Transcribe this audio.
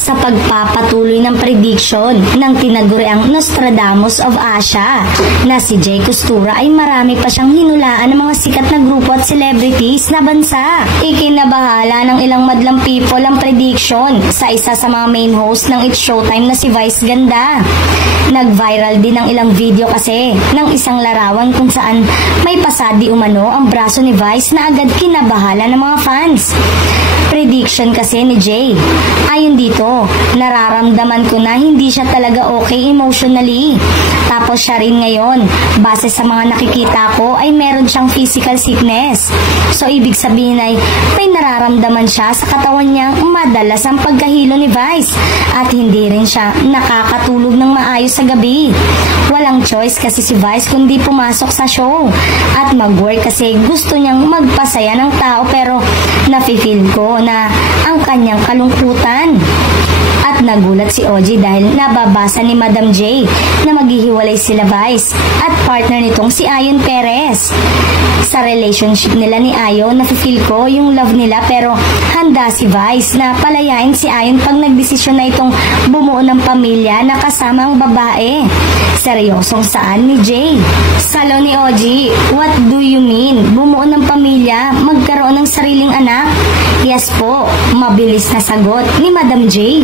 sa pagpapatuloy ng prediction ng tinaguriang Nostradamus of Asia na si Jay Costura ay marami pa siyang hinulaan ng mga sikat na grupo at celebrities na bansa. Ikinabahala ng ilang madlang people ang prediction sa isa sa mga main host ng It's Showtime na si Vice Ganda. Nag-viral din ang ilang video kasi ng isang larawan kung saan may pasadi umano ang braso ni Vice na agad kinabahala ng mga fans. Prediction kasi ni Jay. Ayon dito, nararamdaman ko na hindi siya talaga okay emotionally. Tapos siya rin ngayon, base sa mga nakikita ko ay meron siyang physical sickness. So ibig sabihin ay may nararamdaman siya sa katawan niyang madalas ang pagkahilo ni Vice at hindi rin siya nakakatulog ng maayos sa gabi. Walang choice kasi si Vice kundi pumasok sa show at mag-work kasi gusto niyang magpasaya ng tao pero nafe-feel ko na ang kanyang kalungkutan. At nagulat si OG dahil nababasa ni Madam J na maghihiwalay sila Vice at partner nitong si Ayon Perez. Sa relationship nila ni Ayon, nafe-feel ko yung love nila pero handa si Vice na palayain si Ayon pag nagdesisyon na itong bumuo ng pamilya na kasama ang babae. Seryosong saan ni Jay? Salo ni OG, what do you mean? Bumuo ng pamilya, magkaroon ng sariling anak? Yes po, mabilis na sagot ni Madam J.